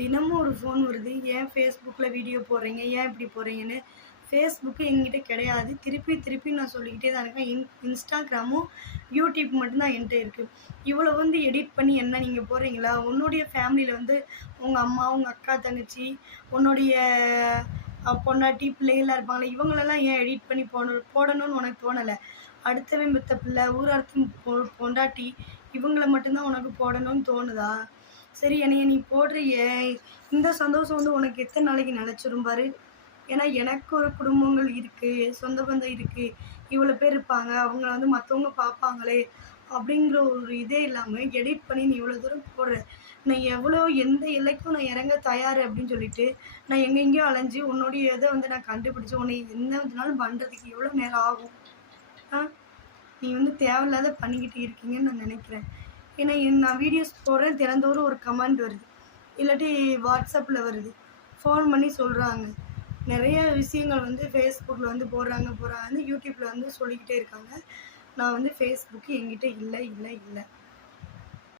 தினமும் ஒரு ஃபோன் வருது. ஏன் ஃபேஸ்புக்கில் வீடியோ போடுறீங்க? ஏன் இப்படி போடுறீங்கன்னு. ஃபேஸ்புக்கு என்கிட்ட கிடையாது. திருப்பி நான் சொல்லிக்கிட்டே தான் இருக்கேன். இன்ஸ்டாகிராமும் யூடியூப் மட்டும்தான் என்கிட்ட இருக்குது. இவ்வளோ வந்து எடிட் பண்ணி என்ன நீங்கள் போடுறீங்களா? உன்னுடைய ஃபேமிலியில் வந்து உங்கள் அம்மா, உங்கள் அக்கா, தங்கச்சி, உன்னுடைய பொண்டாட்டி, பிள்ளைகளாக இருப்பாங்களே, இவங்களெல்லாம் ஏன் எடிட் பண்ணி போடணும்னு உனக்கு தோணலை? அடுத்தவன் பெத்த பிள்ளை, ஊரார்த்தம் பொண்டாட்டி, இவங்கள மட்டும்தான் உனக்கு போடணும்னு தோணுதா? சரி, என்னைய நீ போடுறிய இந்த சந்தோஷம் வந்து உனக்கு எத்தனை நாளைக்கு நிலச்சிரும் பாரு. ஏன்னா எனக்கு ஒரு குடும்பங்கள் இருக்குது, சொந்த பந்தம் இருக்குது, இவ்வளோ பேர் இருப்பாங்க, அவங்கள வந்து மற்றவங்க பார்ப்பாங்களே அப்படிங்கிற ஒரு இதே இல்லாமல் எடிட் பண்ணி நீ இவ்வளோ தூரம் போடுற. நான் எவ்வளோ எந்த எல்லைக்கும் நான் இறங்க தயார் அப்படின்னு சொல்லிட்டு நான் எங்கெங்கேயோ அலைஞ்சி உன்னுடைய இதை வந்து நான் கண்டுபிடிச்சி உன்னை என்னதுனாலும் பண்ணுறதுக்கு எவ்வளோ நேரம் ஆகும்? நீ வந்து தேவையில்லாத பண்ணிக்கிட்டு இருக்கீங்கன்னு நான் நினைக்கிறேன். ஏன்னா நான் வீடியோஸ் போடுறேன், தினந்தோறும் ஒரு கமெண்ட் வருது, இல்லாட்டி வாட்ஸ்அப்பில் வருது, ஃபோன் பண்ணி சொல்கிறாங்க. நிறைய விஷயங்கள் வந்து ஃபேஸ்புக்கில் வந்து போடுறாங்க யூடியூப்பில் வந்து சொல்லிக்கிட்டே இருக்காங்க. நான் வந்து ஃபேஸ்புக்கு என்கிட்ட இல்லை.